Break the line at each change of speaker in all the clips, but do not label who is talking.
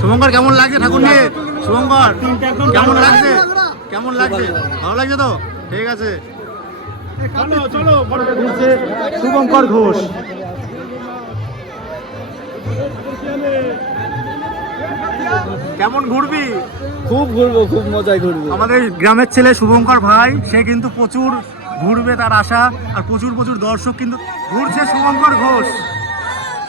শুভঙ্কর কেমন লাগছে ঠাকুর নিয়ে শুভঙ্কর কেমন লাগছে? কেমন লাগছে? ভালো লাগছে তো? ঠিক আছে। শুভঙ্কর ঘোষ। কেমন ঘুরবি?
খুব ঘুরবো খুব মজায় ঘুরবো।
আমাদের গ্রামের ছেলে শুভঙ্কর ভাই সে কিন্তু প্রচুর ঘুরবে তার আশা আর প্রচুর প্রচুর দর্শক কিন্তু ঘুরছে শুভঙ্কর ঘোষ।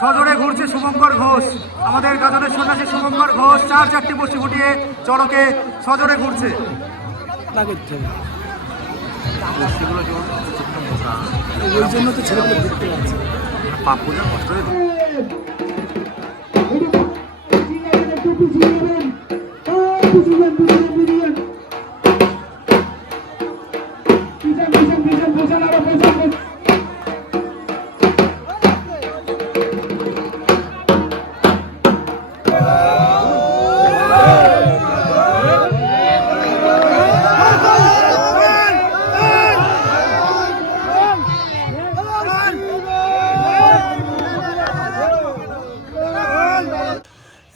সজোরে ঘুরছে শুভঙ্কর ঘোষ। আমাদের গাজনের সন্ন্যাসী শুভঙ্কর ঘোষ চার চারটি বসি ফুটিয়ে চড়কে সজোরে ঘুরছে।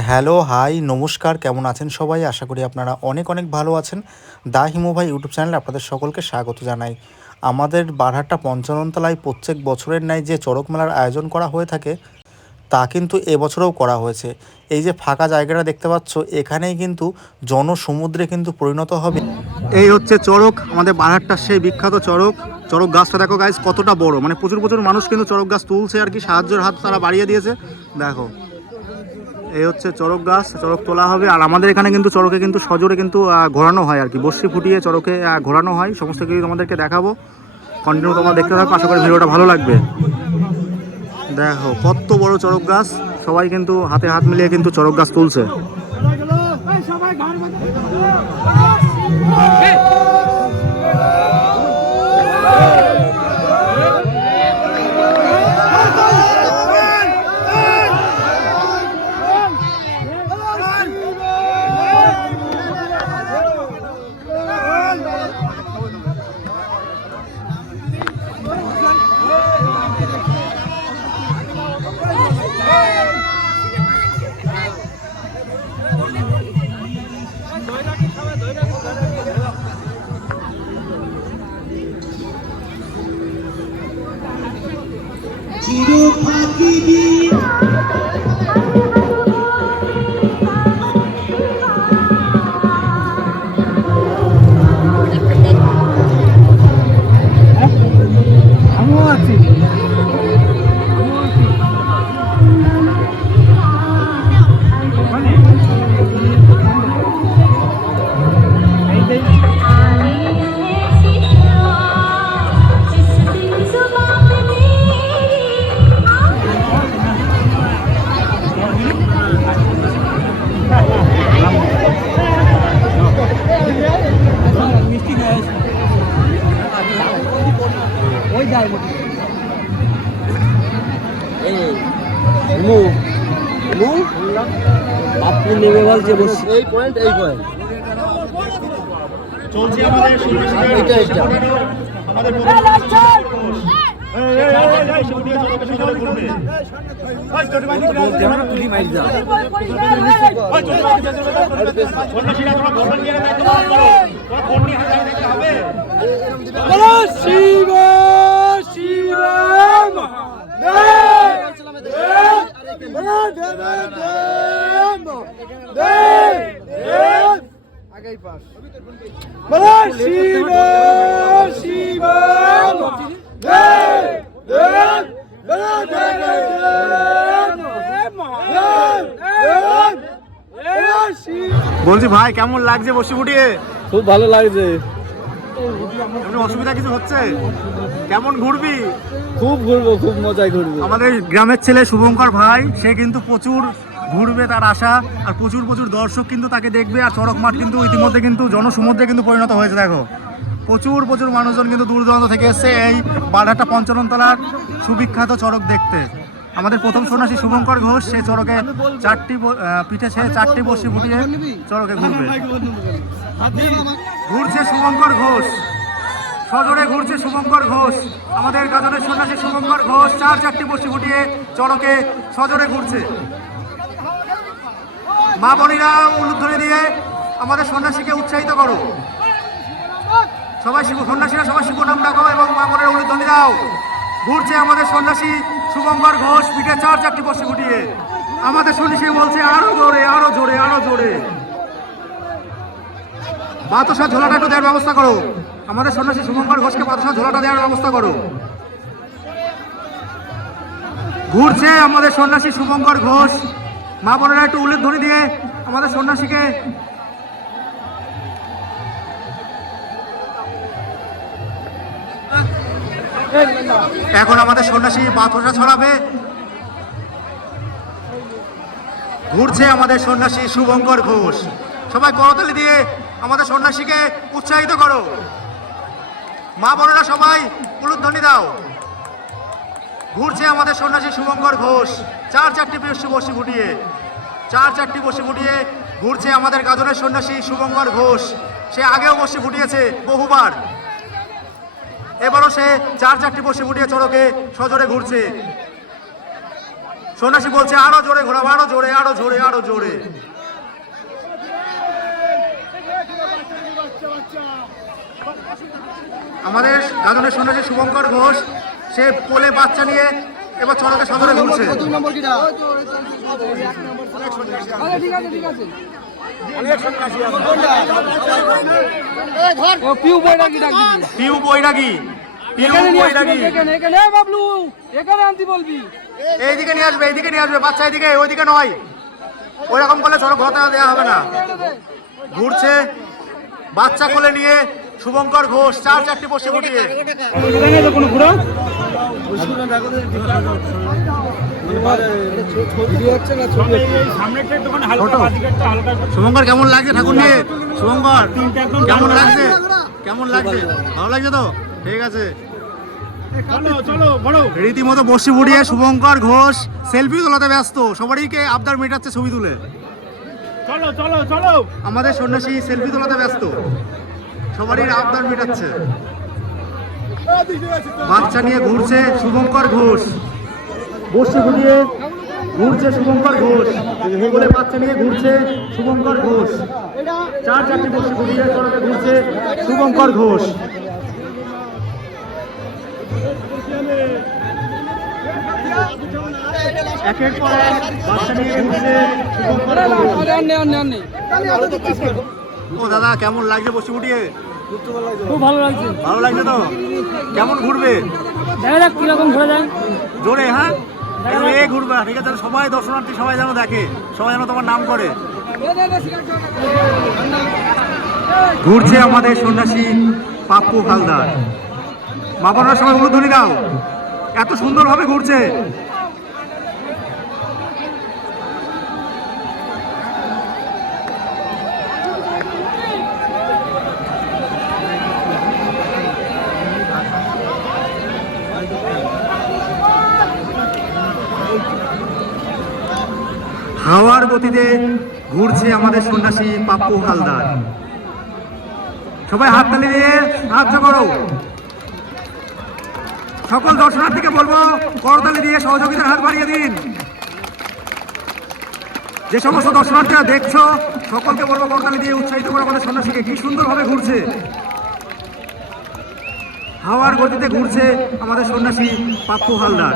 হ্যালো, হাই, নমস্কার, কেমন আছেন সবাই? আশা করি আপনারা অনেক অনেক ভালো আছেন। দা হিমু ভাই ইউটিউব চ্যানেলে আপনাদের সকলকে স্বাগত জানাই। আমাদের বারহাট্টা পঞ্চাননতলায় প্রত্যেক বছরের ন্যায় যে চড়ক মেলার আয়োজন করা হয়ে থাকে, তা কিন্তু এবছরেও করা হয়েছে। এই যে ফাঁকা জায়গাটা দেখতে পাচ্ছ, এখানেই কিন্তু জনসমুদ্রে কিন্তু পরিণত হবে। এই হচ্ছে চড়ক, আমাদের বারহাট্টার সেই বিখ্যাত চড়ক। চড়ক গাছটা দেখো গাছ কতটা বড়। মানে প্রচুর প্রচুর মানুষ কিন্তু চড়ক গাছ তুলছে আর কি, সাহায্যের হাত তারা বাড়িয়ে দিয়েছে। দেখো এই হচ্ছে চরক গাছ চড়ক তোলা হবে। আর আমাদের এখানে কিন্তু চড়কে কিন্তু সজোরে কিন্তু ঘোরানো হয় আর কি। বসি ফুটিয়ে চড়কে আহ, ঘোরানো হয়। সমস্ত কিছু তোমাদেরকে দেখাবো। কন্টিনিউ তোমরা দেখতে থাকো। আশা করি ভিডিওটা ভালো লাগবে। দেখো কত বড় চড়ক গাছ। সবাই কিন্তু হাতে হাত মিলিয়ে কিন্তু চড়ক গাছ তুলছে।
মু মু আপনি নেবে বলছে বস
এই পয়েন্ট এই পয়েন্ট
চলছে আমাদের আমাদের
শিব শিব
বলছি ভাই কেমন লাগছে বসে ফুটিয়ে
খুব ভালো লাগছে।
অসুবিধা কিছু হচ্ছে? কেমন ঘুরবি?
খুব ঘুরবো খুব মজায় ঘুরবো।
আমাদের গ্রামের ছেলে শুভঙ্কর ভাই সে কিন্তু প্রচুর ঘুরবে তার আশা আর প্রচুর প্রচুর দর্শক কিন্তু তাকে দেখবে আর চড়ক মাঠ কিন্তু ইতিমধ্যে কিন্তু জনসমুদ্রে কিন্তু পরিণত হয়েছে দেখো। প্রচুর প্রচুর মানুষজন কিন্তু দূর দূরান্ত থেকে এসছে এই বারহাট্টা পঞ্চননতলার সুবিখ্যাত চড়ক দেখতে। আমাদের প্রথম সন্ন্যাসী শুভঙ্কর ঘোষ সে চড়কে চারটি পিঠে সে চারটি বসি ফুটিয়ে চড়কে ঘুরবে। ঘুরছে শুভঙ্কর ঘোষ। সজোরে ঘুরছে শুভঙ্কর ঘোষ। আমাদের গাজনের সন্ন্যাসী শুভঙ্কর ঘোষ চার চারটি বসি ফুটিয়ে চড়কে সজোরে ঘুরছে। মা বোনেরা উলুধ্বনি দিয়ে আমাদের সন্ন্যাসীকে উৎসাহিত করো। সবাই শিব সন্ন্যাসীরা সবাই শিব নাম ডাকো এবং মা বোনের উলুধ্বনি দাও। ঘুরছে আমাদের সন্ন্যাসী শুভঙ্কর ঘোষ পিঠে চার চারটি বসে গুটিয়ে আমাদের সন্ন্যাসী বলছে, আরও জোরে আরও জোরে আরও জোরে। বাতাসা ঝোলাটা একটু দেওয়ার ব্যবস্থা করো। আমাদের সন্ন্যাসী শুভঙ্কর ঘোষকে বাতাসা ঝোলাটা দেওয়ার ব্যবস্থা করো। ঘুরছে আমাদের সন্ন্যাসী শুভঙ্কর ঘোষ। মা বোনেরা একটু উল্লেখ ধরে দিয়ে আমাদের সন্ন্যাসীকে এখন আমাদের সন্ন্যাসী বাতাসা ছড়াবে। ঘুরছে আমাদের সন্ন্যাসী শুভঙ্কর ঘোষ। সবাই করতালি দিয়ে আমাদের সন্ন্যাসীকে উৎসাহিত করো। মা বোনেরা সবাই উলুধ্বনি দাও। ঘুরছে আমাদের সন্ন্যাসী শুভঙ্কর ঘোষ। চার চারটি বসে বসে ফুটিয়ে, চার চারটি বসে ফুটিয়ে ঘুরছে আমাদের গাজনের সন্ন্যাসী শুভঙ্কর ঘোষ। সে আগেও বসে ফুটিয়েছে বহুবার। এবারও সে চার চারটি বসে ফুটিয়ে চড়কে সজোরে ঘুরছে। সন্ন্যাসী বলছে, আরও জোরে ঘোরাবো, আরও জোরে আরও জোরে আরও জোরে। আমাদের গাজনের সন্ন্যাসী শুভঙ্কর ঘোষ সে কোলে বাচ্চা নিয়ে এবার চড়কে সদরে ঘুরছে।
পিউ
বৈরাগী পিউ বৈরাগী এইদিকে নিয়ে আসবে এইদিকে নিয়ে আসবে বাচ্চা এইদিকে ওইদিকে নয়। ওই রকম করলে চড়ক ঘোরাতে দেওয়া হবে না। ঘুরছে বাচ্চা কোলে নিয়ে শুভঙ্কর ঘোষ চার চারটি বসে ছোট। শুভঙ্কর কেমন লাগছে ঠাকুর নিয়ে? শুভঙ্কর কেমন লাগছে? কেমন লাগছে? ভালো লাগছে তো? ঠিক আছে। রীতিমতো বসে ফুটিয়ে শুভঙ্কর ঘোষ সেলফি তোলাতে ব্যস্ত। সবারইকে আবদার মেটাচ্ছে ছবি তুলে।
চলো চলো চলো।
আমাদের সন্ন্যাসী সেলফি তোলাতে ব্যস্ত। সবারই আবদার মেটাচ্ছে বাচ্চা নিয়ে ঘুরছে শুভঙ্কর ঘোষ বসে ঘুরিয়ে ঘুরছে শুভঙ্কর ঘোষ বলে বাচ্চা নিয়ে ঘুরছে শুভঙ্কর ঘোষ চার চারটি বসে ঘুরিয়ে সড়কে ঘুরছে শুভঙ্কর ঘোষ একের পর বাচ্চা নিয়ে ঘুরছে শুভঙ্কর ঘোষ ও দাদা কেমন লাগছে বসে উঠিয়ে
খুব ভালো লাগছে।
ভালো লাগছে তো? কেমন ঘুরবে?
দেখা যাক কীরকম ঘুরে যায়।
জোরে হ্যাঁ? এ ঘুরবে ঠিক আছে? সবাই দর্শনার্থী সবাই যেন দেখে সবাই যেন তোমার নাম করে। ঘুরছে আমাদের সন্ন্যাসী পাপ্পু হালদার। বাবারা সবাই উলুধ্বনি দাও। এত সুন্দরভাবে ঘুরছে হাওয়ার গতিতে ঘুরছে আমাদের সন্ন্যাসী পাপ্পু হালদার। সবাই হাত তালি দিয়ে সাহায্য করো। সকল দর্শনার্থীকে বলব করতালি দিয়ে সহযোগিতার হাত বাড়িয়ে দিন। যে সমস্ত দর্শনার্থীরা দেখছ, সকলকে বলব করতালি দিয়ে উৎসাহিত করে আমাদের সন্ন্যাসীকে। কি সুন্দরভাবে ঘুরছে। হাওয়ার গতিতে ঘুরছে আমাদের সন্ন্যাসী পাপ্পু হালদার।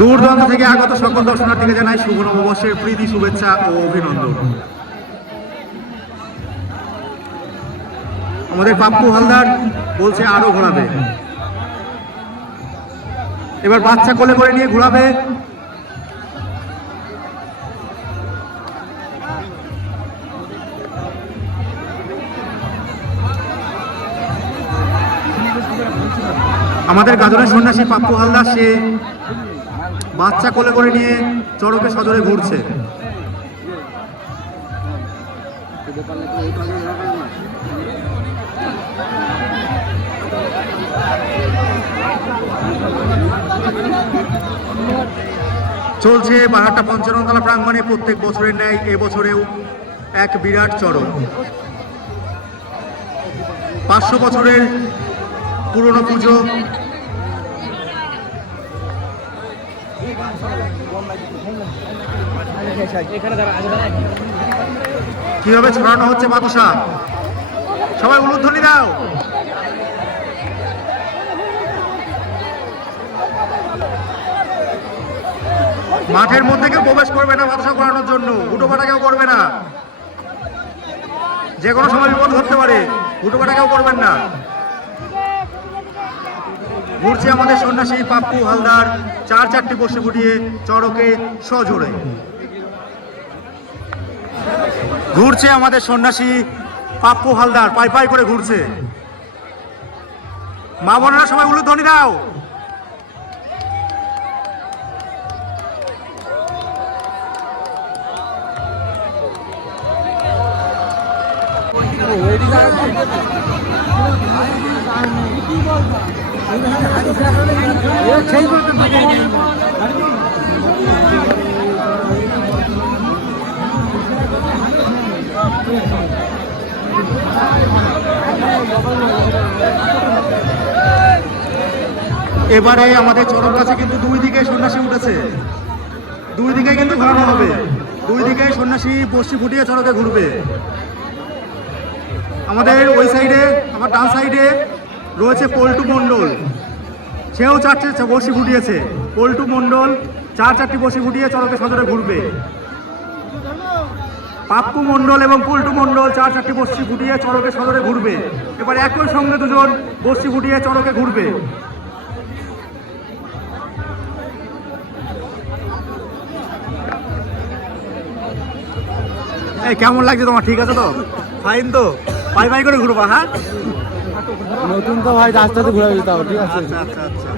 দূর দূরান্ত থেকে আগত সকল দর্শনার্থীকে জানাই শুভ নববর্ষের প্রীতি, শুভেচ্ছা ও অভিনন্দন। আমাদের পাপ্পু হালদার বলছে, আরও ঘোরাবে। এবার বাচ্চা কোলে করে নিয়ে ঘোরাবে। আমাদের গাজনের সন্ন্যাসী পাপ্পু হালদার, সে বাচ্চা কোলে করে নিয়ে চড়কে সজরে ঘুরছে। চলছে বাহারটা পঞ্চাননতলা প্রাঙ্গণে প্রত্যেক বছরের ন্যায় এবছরেও এক বিরাট চড়ক। পাঁচশো বছরের পুরনো পুজো কীভাবে ছড়ানো হচ্ছে বাতাসা? সবাই উলুধ্বনি দাও। মাঠের মধ্যে কেউ প্রবেশ করবে না বাতাসা করানোর জন্য। উটো পাটা কেউ করবে না। যে কোনো সময় বিপদ ঘটতে পারে। উটো পাটা কেউ করবেন না। ঘুরছে আমাদের সন্ন্যাসী পাপ্পু হালদার। চার চারটি বসে ফুটিয়ে চড়কে সজোরে। ঘুরছে আমাদের সন্ন্যাসী পাপ্পু হালদার, পাই পাই করে ঘুরছে। মা বোনেরা সবাই উলুধ্বনি দাও। এবারে আমাদের চরম কাছে কিন্তু দুই দিকে সন্ন্যাসী উঠেছে। দুই দিকে কিন্তু ঘোরানো হবে। দুই দিকে সন্ন্যাসী বসি ফুটিয়ে চড়কে ঘুরবে। আমাদের ওই সাইডে আমার ডান সাইডে রয়েছে পল্টু মণ্ডল। সেও চারটে বসি ফুটিয়েছে। পল্টু মণ্ডল চার চারটি বসি ফুটিয়ে চড়কে সজরে ঘুরবে। পাপ্পু মণ্ডল এবং পল্টু মণ্ডল চার চারটি বসি ফুটিয়ে চড়কে সজরে ঘুরবে। এবার একই সঙ্গে দুজন বসি ফুটিয়ে চড়কে ঘুরবে। কেমন লাগছে তোমার? ঠিক আছে তো? ফাইন তো? পাই পাই করে ঘুরবা হ্যাঁ?
নতুন তো ভাই রাস্তাতে ঘুরে যেতে হবে, ঠিক আছে?
আচ্ছা আচ্ছা আচ্ছা।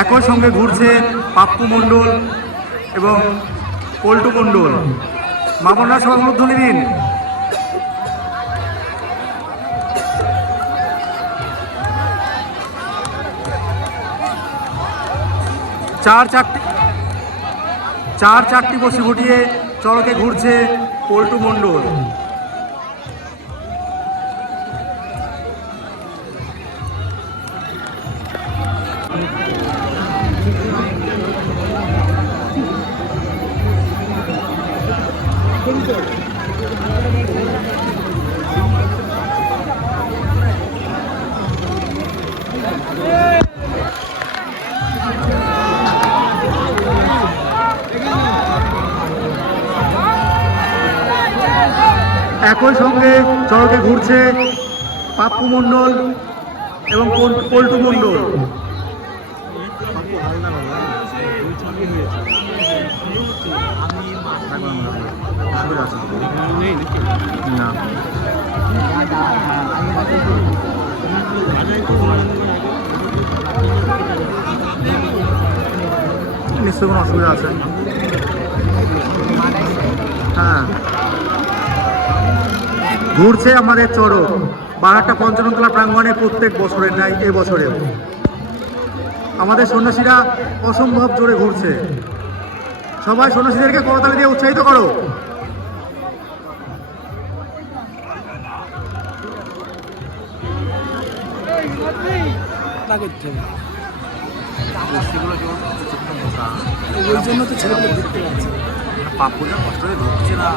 একই সঙ্গে ঘুরছে পাপ্পু মণ্ডল এবং পল্টু মণ্ডল। মামনরা সবাই অনুধ্বনি দিন। চার চারটি চার চারটি বসে ফুটিয়ে চড়কে ঘুরছে পল্টু মণ্ডল একই সঙ্গে চড়কে ঘুরছে পাপ্পু মণ্ডল এবং পল- পল্টু মণ্ডল। নিশ্চয় কোনো অসুবিধা আছে হ্যাঁ ঘুরছে আমাদের চড়ক বারাট্টা পঞ্চানতলা প্রাঙ্গণে প্রত্যেক বছরের ন্যায় এ বছরেও। আমাদের সন্ন্যাসীরা অসম্ভব জোরে ঘুরছে। সবাই সন্ন্যাসীদেরকে করতালি দিয়ে উৎসাহিত করো।
ওই জন্য তো ছেলেগুলো দেখতে পাচ্ছে
পাপুজা কষ্ট ঢুকছে না।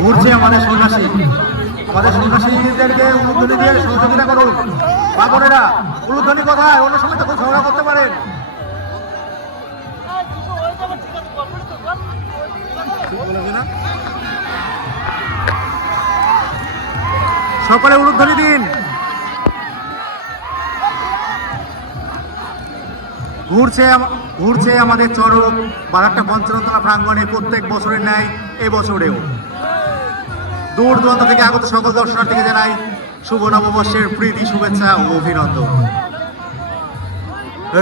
ঘুরছে আমাদের সন্ন্যাসী। আমাদের সন্ন্যাসীদেরকে উলুধ্বনি দিয়ে সহযোগিতা করুন। মা বোনেরা উলুধ্বনি কোথায়? অন্য সময় তো ঝগড়া করতে পারেন। সকলে উলুধ্বনি দিন। ঘুরছে ঘুরছে আমাদের চরক বারাট্টা পঞ্চানতলা প্রাঙ্গণে প্রত্যেক বছরের ন্যায়, এবছরেও। দূর দূরান্ত থেকে আগত সকল দর্শনার্থীকে জানাই শুভ নববর্ষের প্রীতি, শুভেচ্ছা ও অভিনন্দন।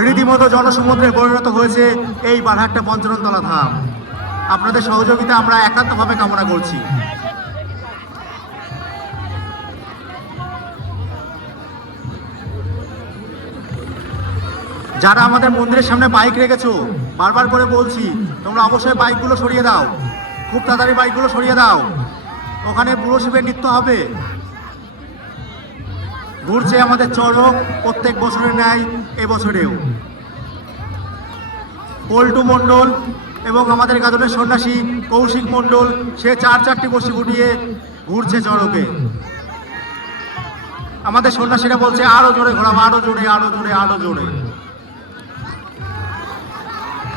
রীতিমতো জনসমুদ্রে পরিণত হয়েছে এই বারহাট্টা পঞ্চরণতলা ধাম। আপনাদের সহযোগিতা আমরা একান্তভাবে কামনা করছি। যারা আমাদের মন্দিরের সামনে বাইক রেখেছো, বারবার করে বলছি, তোমরা অবশ্যই বাইকগুলো সরিয়ে দাও। খুব তাড়াতাড়ি বাইকগুলো সরিয়ে দাও। ওখানে বুড়ো শিবের নৃত্য হবে। ঘুরছে আমাদের চড়ক প্রত্যেক বছরের ন্যায়, এবছরেও। পল্টু মণ্ডল এবং আমাদের গাজনের সন্ন্যাসী কৌশিক মণ্ডল, সে চার চারটি বসে ফুটিয়ে ঘুরছে চড়কে আমাদের সন্ন্যাসীরা বলছে, আরও জোরে ঘোরাবো, আরও জোরে আরও জোরে আরও জোরে।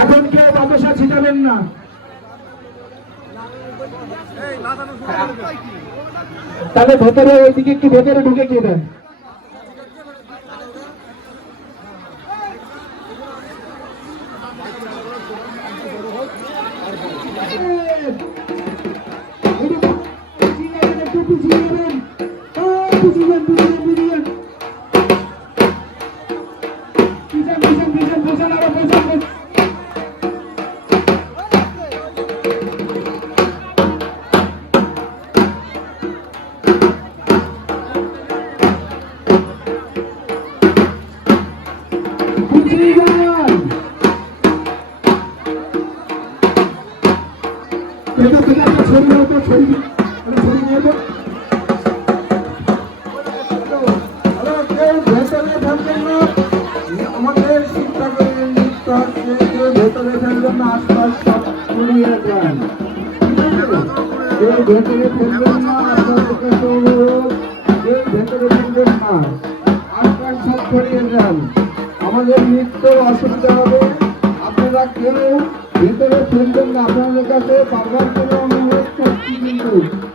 এখন কেউ বাতাসা ছিটাবেন না। তাহলে ভেতরে ওইদিকে একটু ভেতরে ঢুকে গিয়ে দেন। আমাদের নৃত্য হচ্ছে কেউ ভেতরে থাকবেন না, আশপাশ সব সরিয়ে যান? কেউ ভেতরে থাকবেন না কাছে কেউ ভেতরে থাকবেন না। আশপাশ সব সরিয়ে যান আমাদের নৃত্য অসুবিধা হবে। আপনারা কেউ ভেতরে ফেলবেন না। আপনাদের কাছে বারবার করে অনুরোধ করছি কিন্তু ফেলবেন